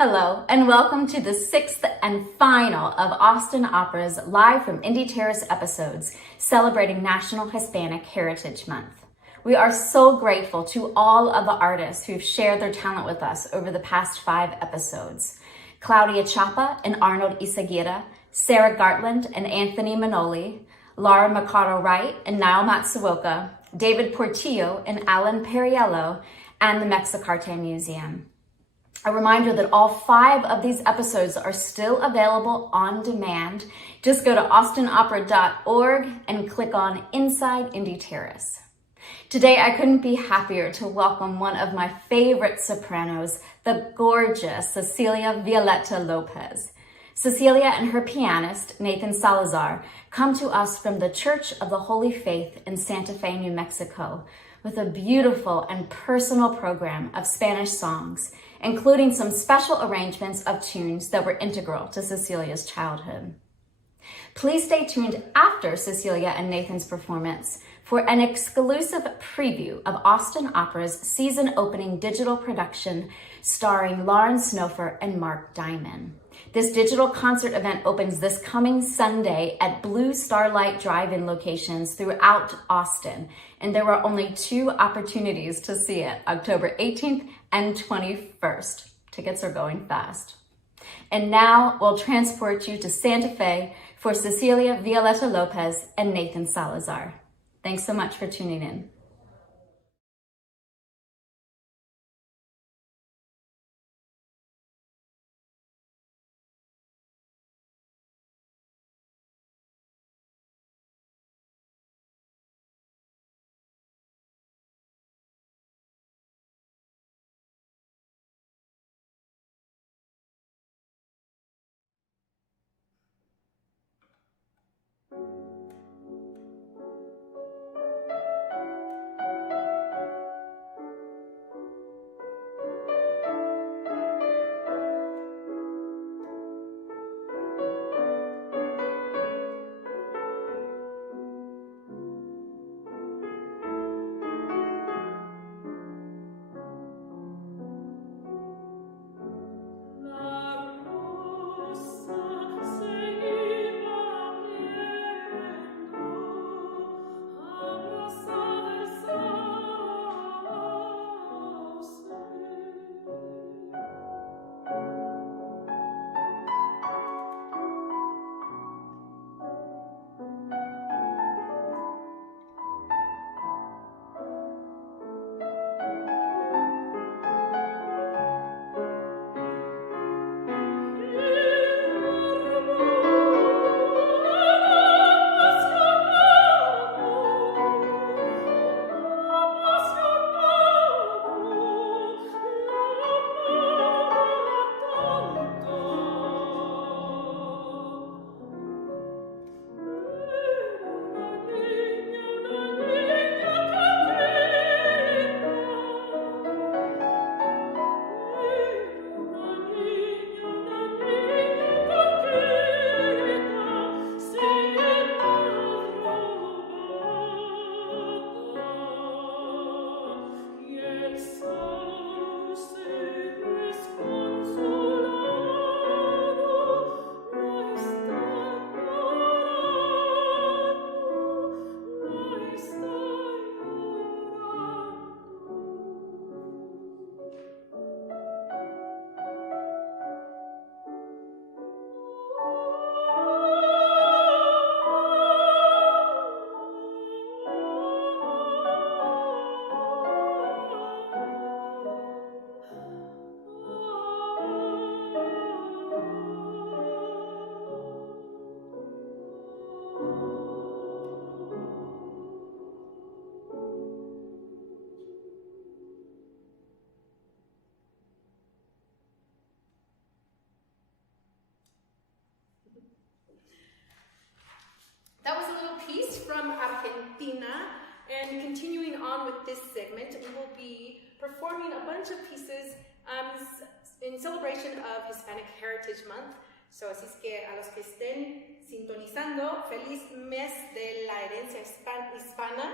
Hello, and welcome to the sixth and final of Austin Opera's Live from Indy Terrace episodes celebrating National Hispanic Heritage Month. We are so grateful to all of the artists who've shared their talent with us over the past 5 episodes. Claudia Chapa and Arnold Isaguirre, Sarah Gartland and Anthony Manoli, Laura Mercado Wright and Niall Matsuoka, David Portillo and Alan Perriello, and the Mexicarte Museum. A reminder that all 5 of these episodes are still available on demand. Just go to austinopera.org and click on Inside Indy Terrace. Today, I couldn't be happier to welcome one of my favorite sopranos, the gorgeous Cecilia Violetta López. Cecilia and her pianist, Nathan Salazar, come to us from the Church of the Holy Faith in Santa Fe, New Mexico, with a beautiful and personal program of Spanish songs, including some special arrangements of tunes that were integral to Cecilia's childhood. Please stay tuned after Cecilia and Nathan's performance for an exclusive preview of Austin Opera's season-opening digital production starring Lauren Snofer and Mark Diamond. This digital concert event opens this coming Sunday at Blue Starlight Drive-In locations throughout Austin, and there were only 2 opportunities to see it, October 18th and 21st. Tickets are going fast. And now we'll transport you to Santa Fe for Cecilia Violetta López and Nathan Salazar. Thanks so much for tuning in. That was a little piece from Argentina, and continuing on with this segment, we will be performing a bunch of pieces in celebration of Hispanic Heritage Month. So, así es que a los que estén sintonizando, feliz mes de la herencia hispana.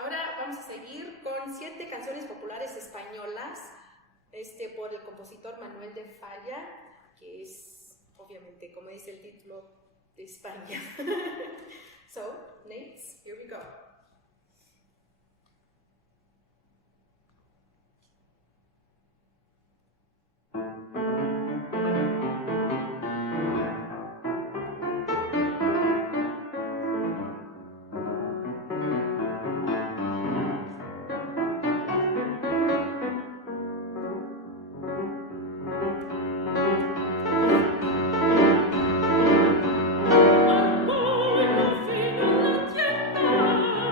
Ahora vamos a seguir con 7 canciones populares españolas por el compositor Manuel de Falla, que es obviamente, como dice el título, de España. So, Nate, here we go. Al buio fino alla tienda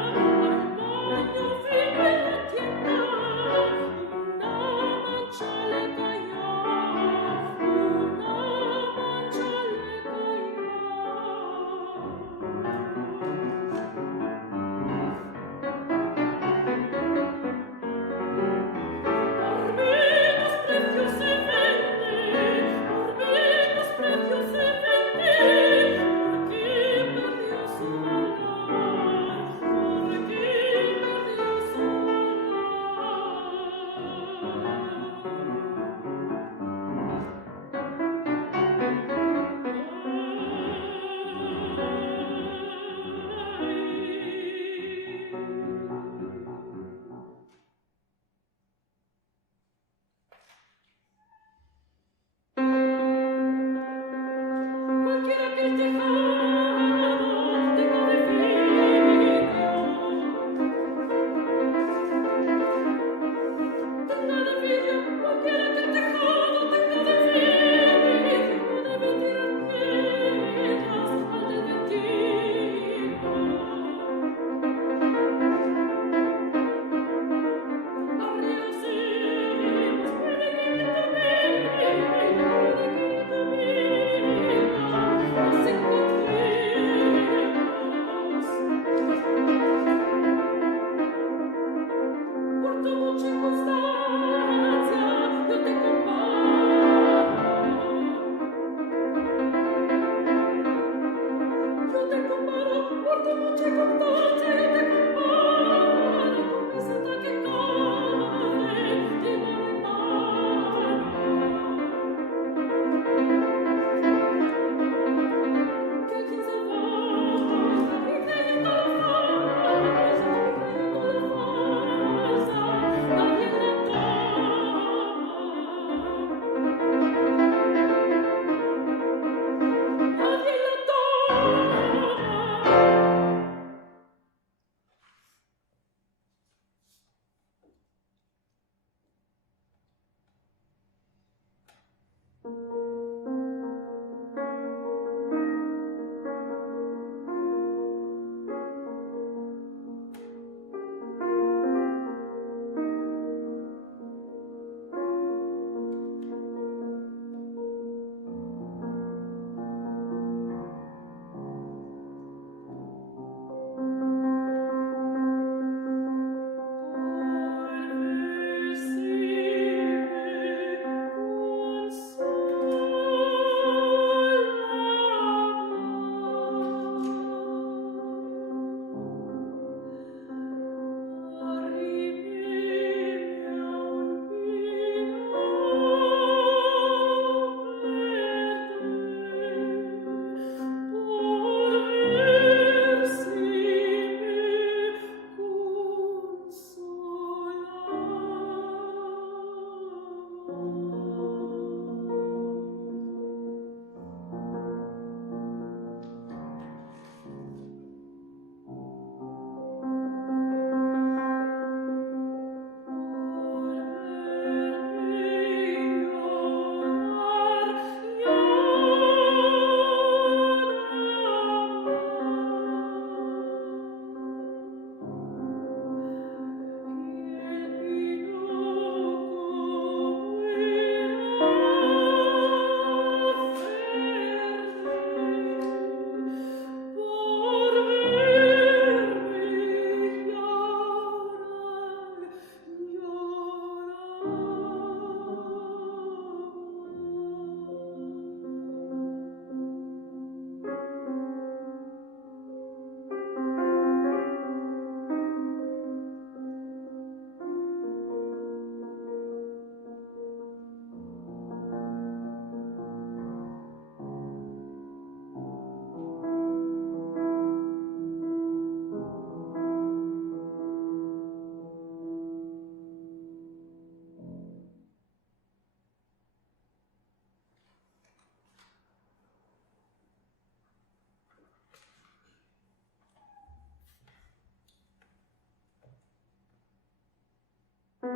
Ich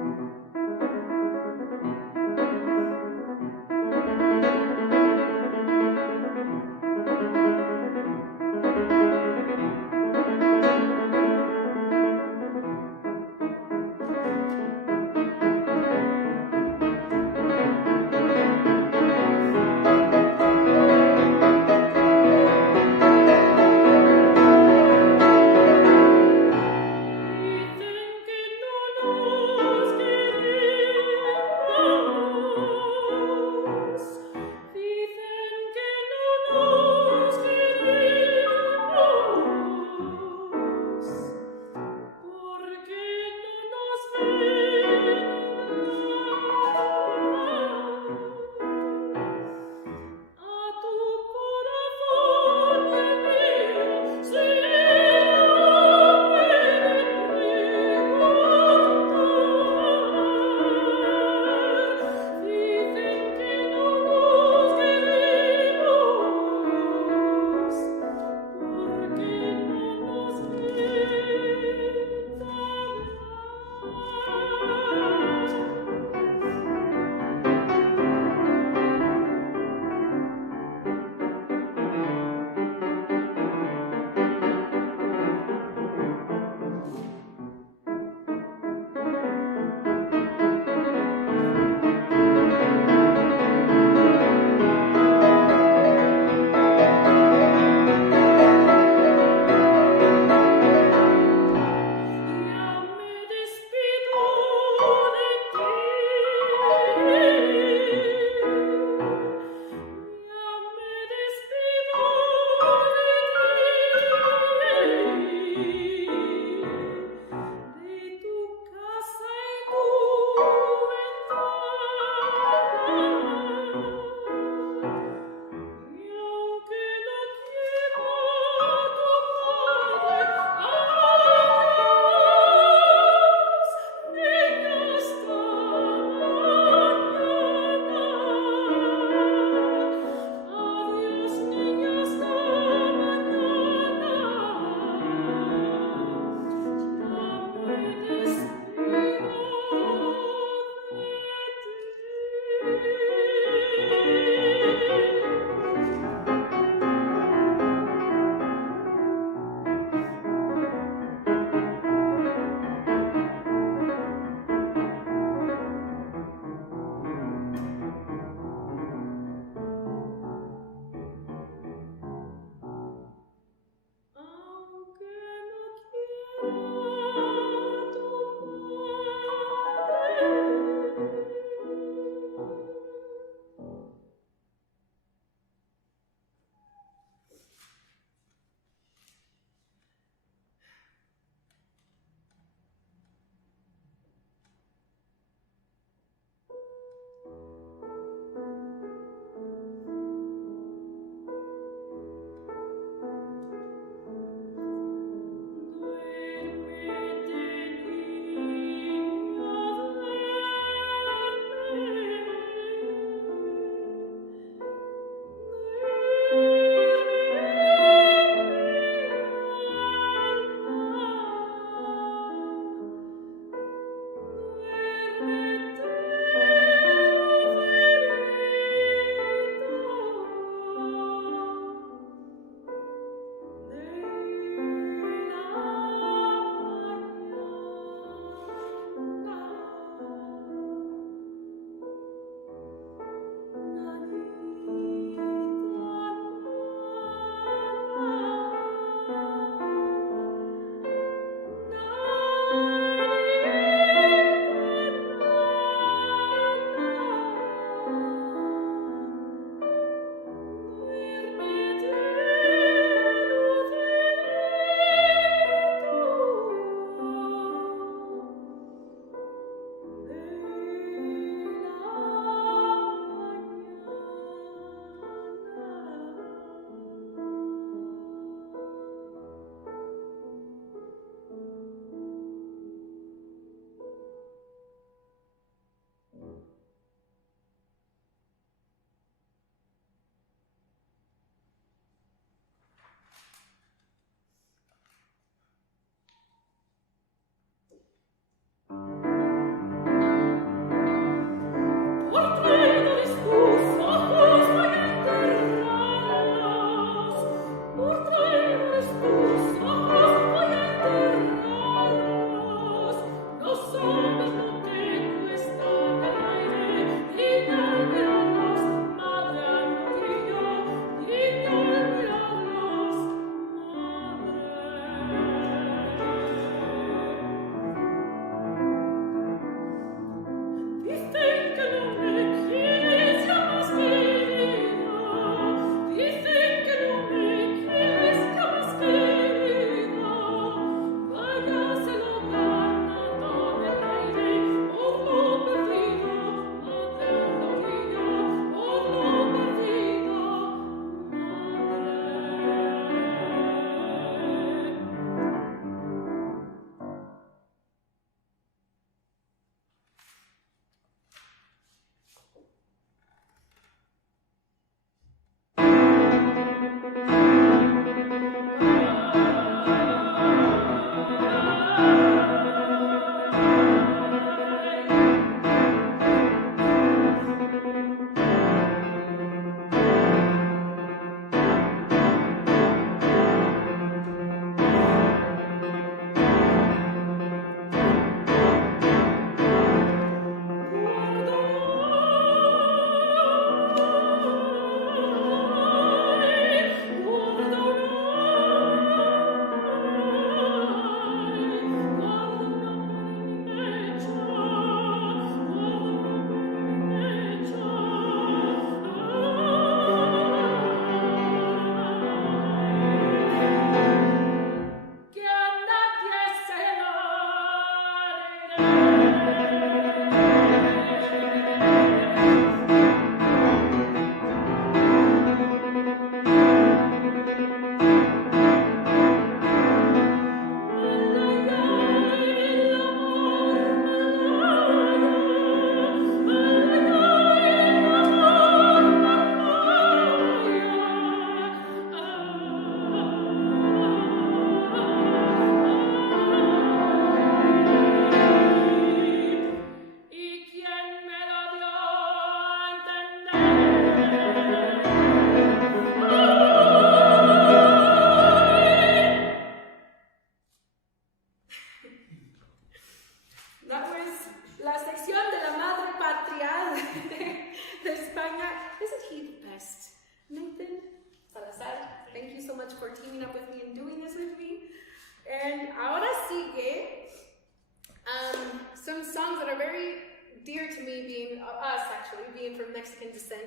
denke nur los,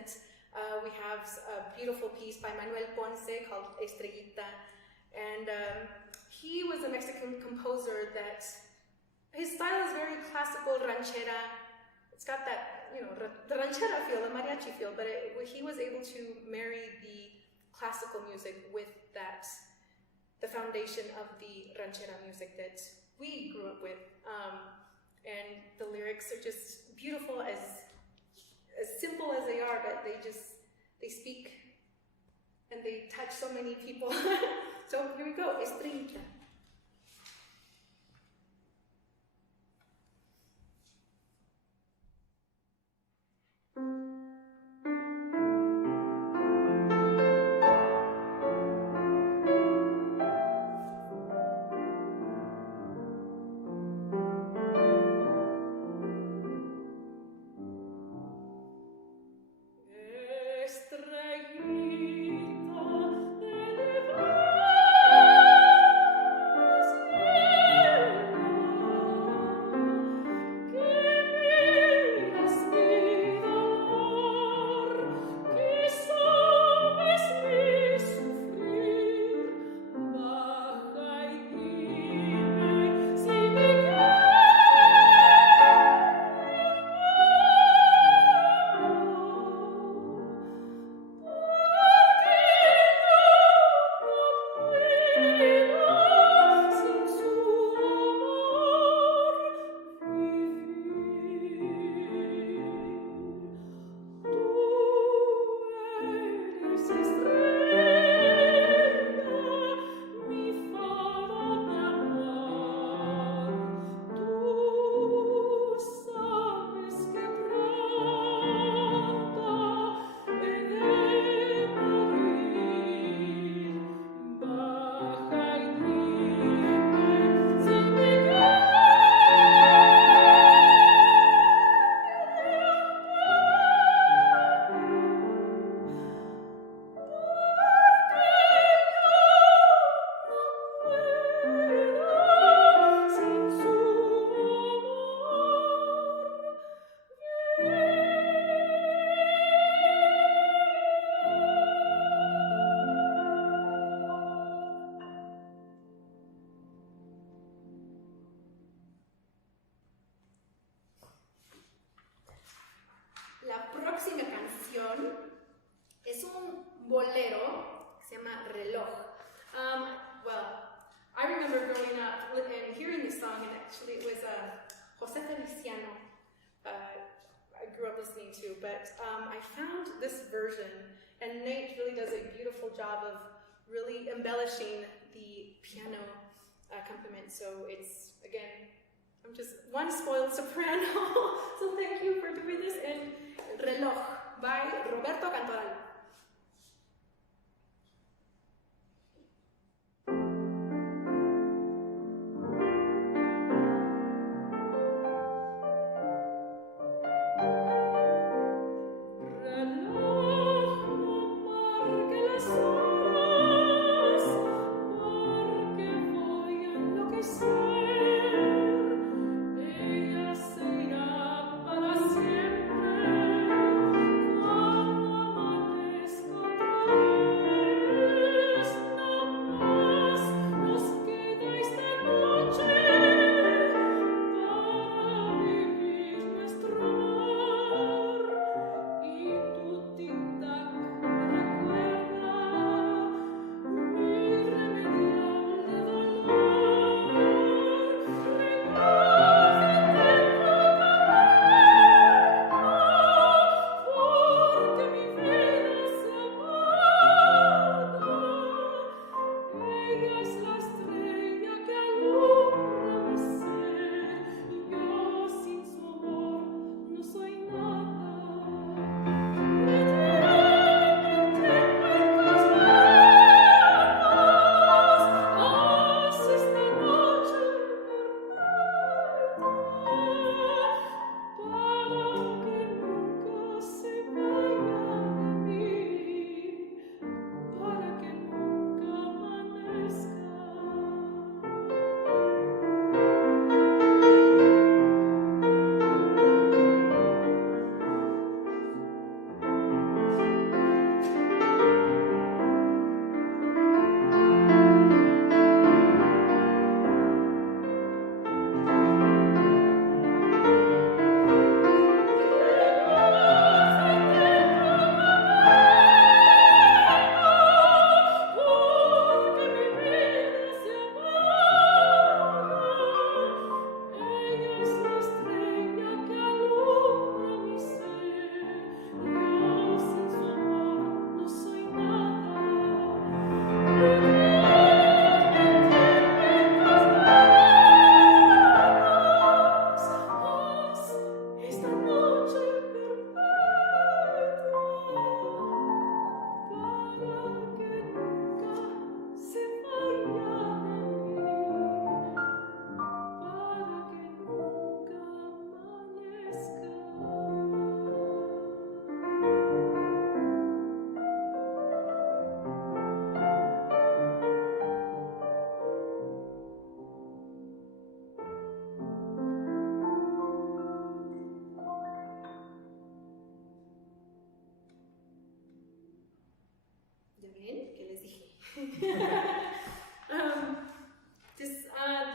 recent. We have a beautiful piece by Manuel Ponce called Estrellita, and he was a Mexican composer that his style is very classical ranchera. It's got that, the ranchera feel, the mariachi feel, but he was able to marry the classical music with the foundation of the ranchera music that we grew up with. And the lyrics are just beautiful, as simple as they are, but they speak and they touch so many people. So here we go, Estrellita. La próxima canción es un bolero que se llama Reloj. I remember growing up and hearing this song, and actually it was Jose Feliciano I grew up listening to, but I found this version, and Nate really does a beautiful job of really embellishing the piano accompaniment. So it's, again, I'm just one spoiled soprano, so thank you for doing this. And Reloj by Roberto Cantoral. Para siempre, cuando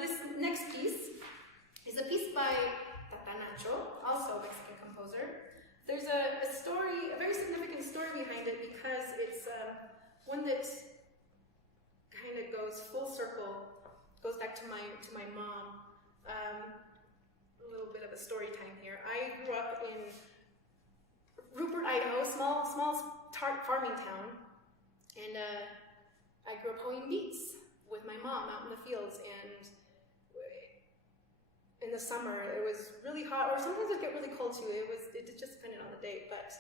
This next piece is a piece by Nacho, also a Mexican composer. There's a story, a very significant story behind it because it's one that kind of goes full circle, goes back to my mom. A little bit of a story time here. I grew up in Rupert, Idaho, small farming town, and I grew up hoeing beets with my mom out in the fields. And in the summer, it was really hot, or sometimes it would get really cold too. It just depended on the day. But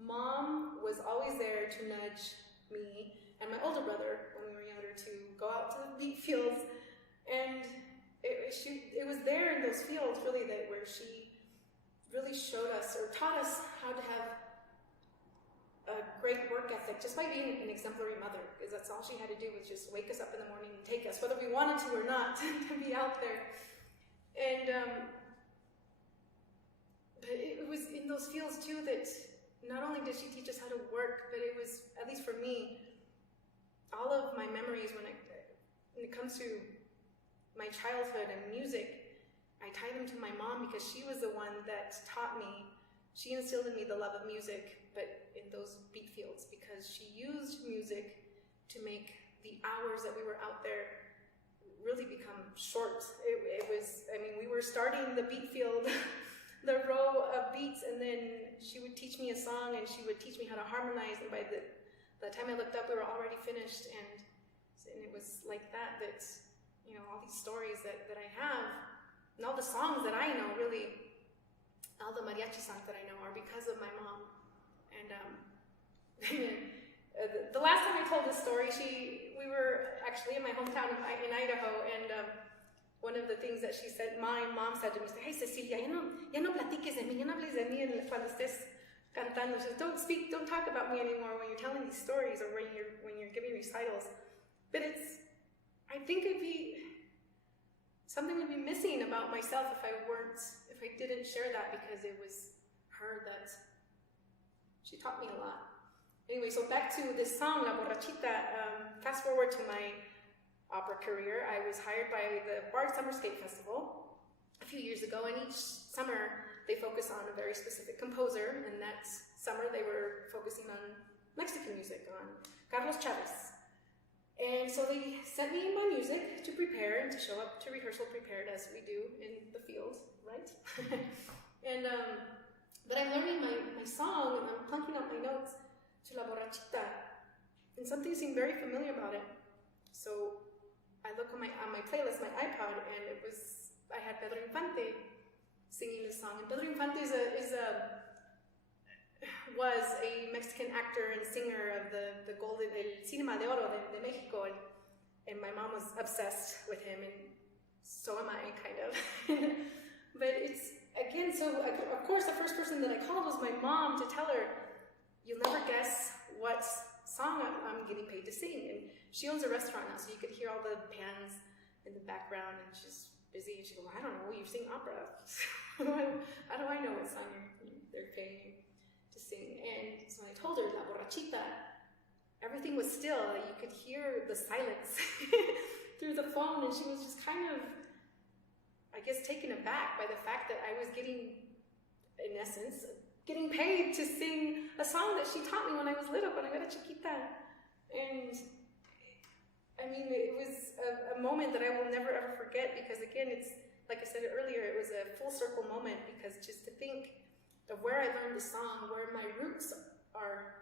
mom was always there to nudge me and my older brother when we were younger to go out to the beet fields. And it was there in those fields really where she really showed us or taught us how to have a great work ethic just by being an exemplary mother, because that's all she had to do was just wake us up in the morning and take us, whether we wanted to or not, to be out there. And but it was in those fields too that not only did she teach us how to work, but it was, at least for me, all of my memories when it comes to my childhood and music, I tie them to my mom because she was the one that taught me. She instilled in me the love of music, but in those beet fields, because she used music to make the hours that we were out there really become short. It was, I mean, we were starting the beet field, the row of beets, and then she would teach me a song and she would teach me how to harmonize, and by the time I looked up, we were already finished. And it was like that, you know, all these stories that I have, and all the songs that I know, really, all the mariachi songs that I know are because of my mom. And the last time I told this story, we were actually in my hometown in Idaho, and one of the things that she said, my mom said to me, "Hey Cecilia, ya no platiques de mí, ya no hables de mí cuando estés cantando." She says, don't talk about me anymore when you're telling these stories or when you're giving recitals. But I think something would be missing about myself if I didn't share that, because it was her that she taught me a lot. Anyway, so back to this song, La Borrachita. Fast forward to my opera career. I was hired by the Bard Summerscape Festival a few years ago, and each summer they focus on a very specific composer, and that summer they were focusing on Mexican music, on Carlos Chavez. And so they sent me my music to prepare and to show up to rehearsal prepared, as we do in the field, right? And but I'm learning my song and I'm plunking out my notes to La Borrachita, and something seemed very familiar about it. So I look on my playlist, my iPod, and I had Pedro Infante singing this song. And Pedro Infante was a Mexican actor and singer of the golden el Cinema de Oro de Mexico, and my mom was obsessed with him, and so am I, kind of. But it's, again, so of course the first person that I called was my mom to tell her, "You'll never guess what song I'm getting paid to sing." And she owns a restaurant now, so you could hear all the pans in the background, and she's busy, and she goes, "Well, I don't know, you sing opera." How do I know what song they're paying you to sing? And so I told her, La Borrachita. Everything was still. You could hear the silence through the phone, and she was just kind of, I guess, taken aback by the fact that I was getting, in essence, getting paid to sing a song that she taught me when I was little, when I era chiquita. And I mean, it was a moment that I will never ever forget, because again, it's, like I said earlier, it was a full circle moment, because just to think of where I learned the song, where my roots are,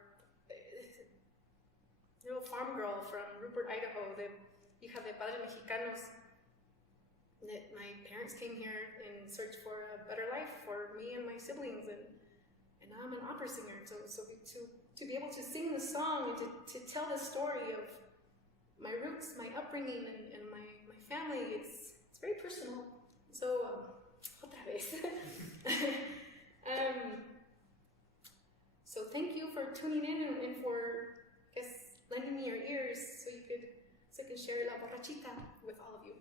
little farm girl from Rupert, Idaho, the hija de padres mexicanos. My parents came here in search for a better life for me and my siblings, and now I'm an opera singer. So to be able to sing the song and to tell the story of my roots, my upbringing, and my family, it's very personal. So otra vez. So thank you for tuning in and for, I guess, lending me your ears so I can share La Borrachita with all of you.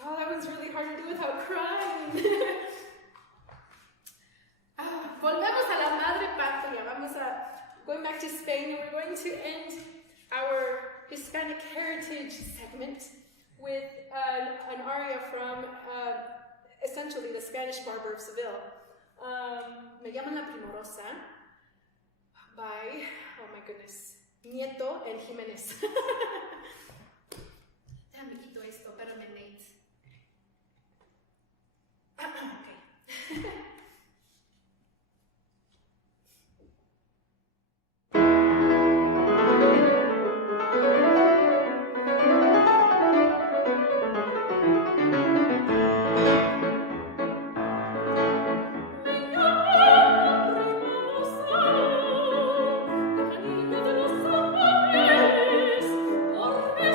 Oh, that one's really hard to do without crying. Volvemos a la madre patria. Going back to Spain, and we're going to end our Hispanic Heritage segment with an aria from essentially the Spanish Barber of Seville. Me llaman la Primorosa by, oh my goodness, Nieto and Jimenez. Déjame quito esto, espérame, Nate. Okay. Por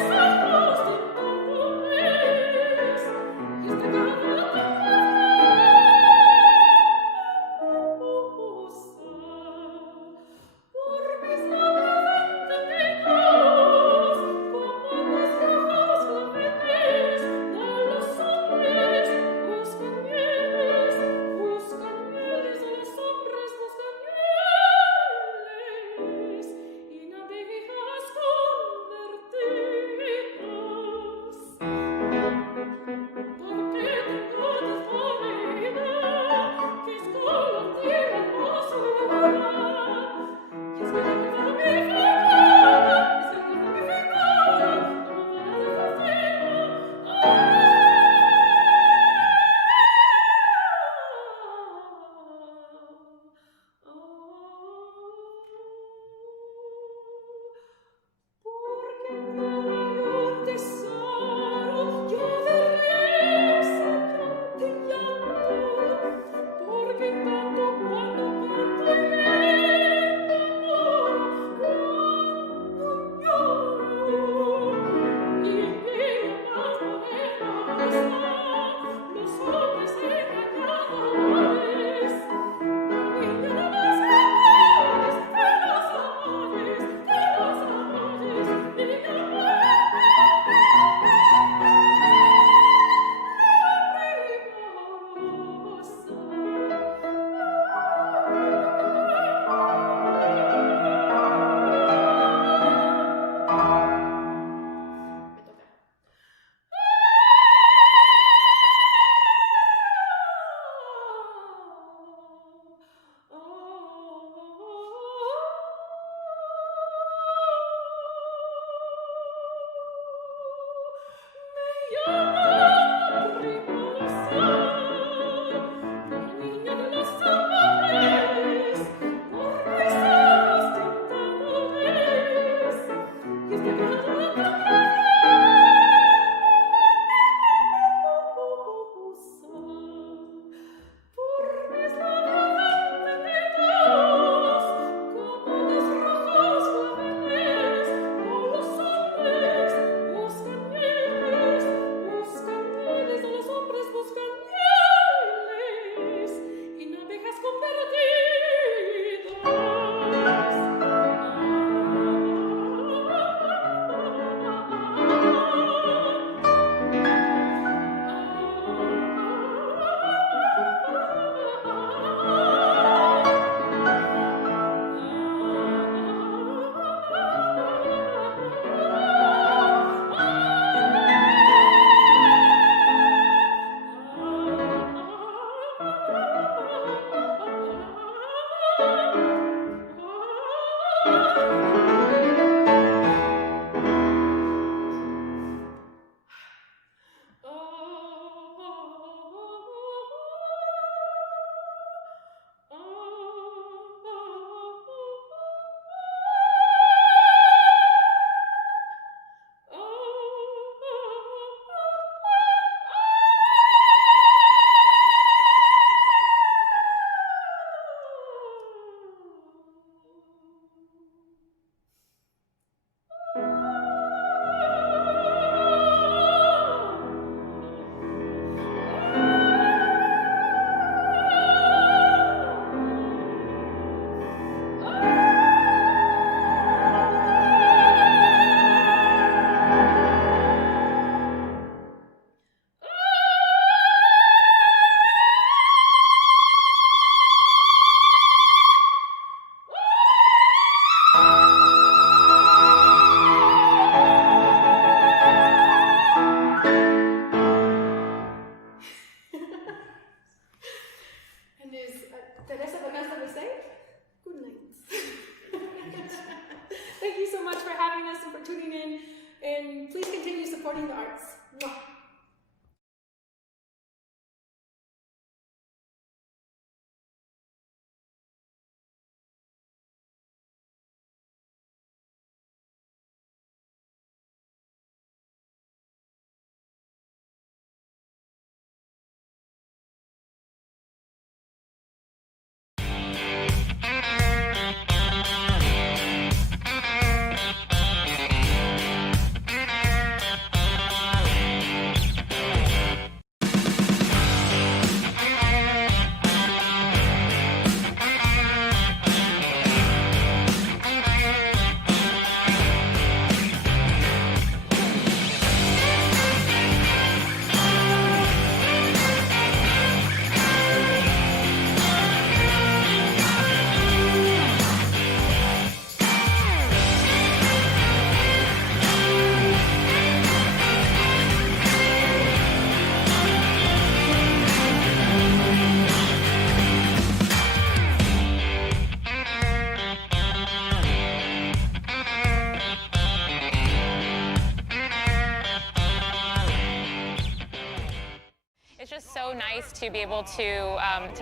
just so nice to be able to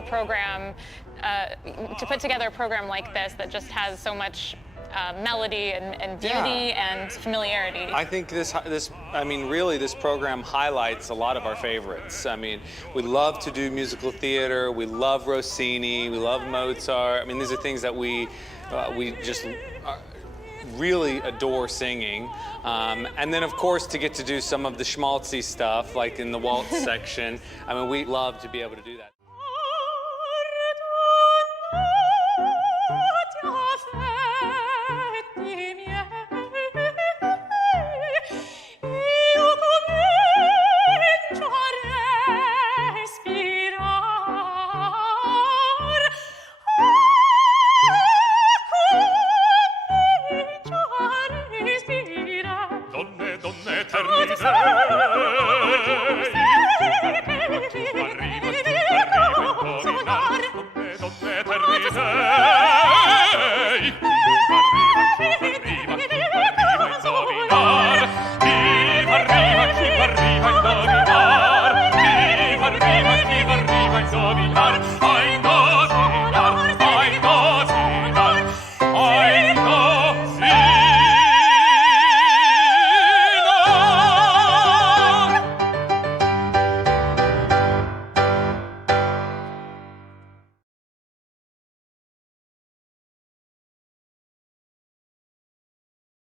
program, to put together a program like this that just has so much melody and beauty and familiarity. I think this program highlights a lot of our favorites. I mean, we love to do musical theater. We love Rossini. We love Mozart. I mean, these are things that we just really adore singing. And then, of course, to get to do some of the schmaltzy stuff, like in the waltz section. I mean, we love to be able to do that. Arriva,